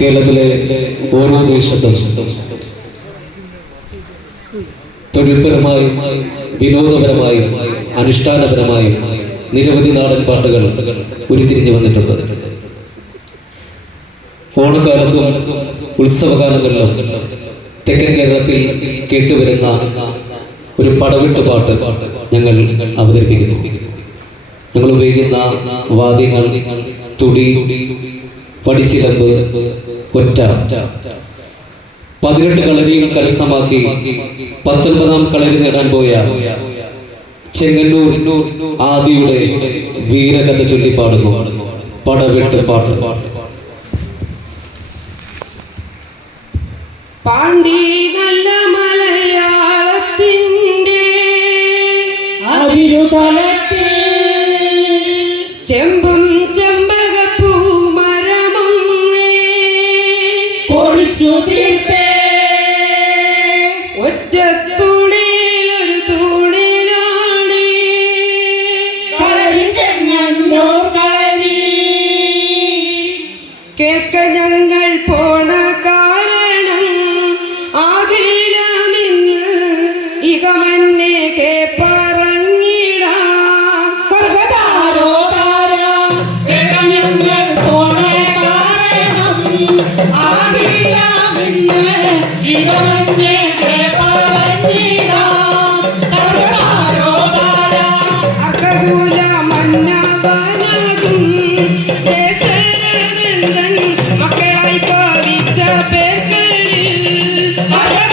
കേരളത്തിലെ ഓരോ ദേശത്തും തൊഴിൽപരമായും വിനോദപരമായും അനുഷ്ഠാനപരമായും നിരവധി നാടൻ പാട്ടുകൾ ഉരുത്തിരിഞ്ഞു വന്നിട്ടുണ്ട്. ഓണക്കാലത്തും ഉത്സവകാലങ്ങളിലും തെക്കൻ കേരളത്തിൽ കേട്ടുവരുന്ന ഒരു പടവിട്ട് പാട്ട് ഞങ്ങൾ അവതരിപ്പിക്കുന്നു. ഞങ്ങൾ ഉപയോഗിക്കുന്ന വാദ്യങ്ങൾ തുടി പടിച്ചിലമ്പ് ഒറ്റ. പതിനെട്ട് കളരികൾ കരസ്ഥമാക്കി പത്തൊൻപതാം കളരി നേടാൻ പോയ ചെങ്ങന്നൂർ ആദിയുടെ വീരകഥ ചൊല്ലിപ്പാടുന്നു. പടവെട്ട് പാട്ട്. പാട്ട് നല്ല 兄弟。Maria!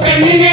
Termine.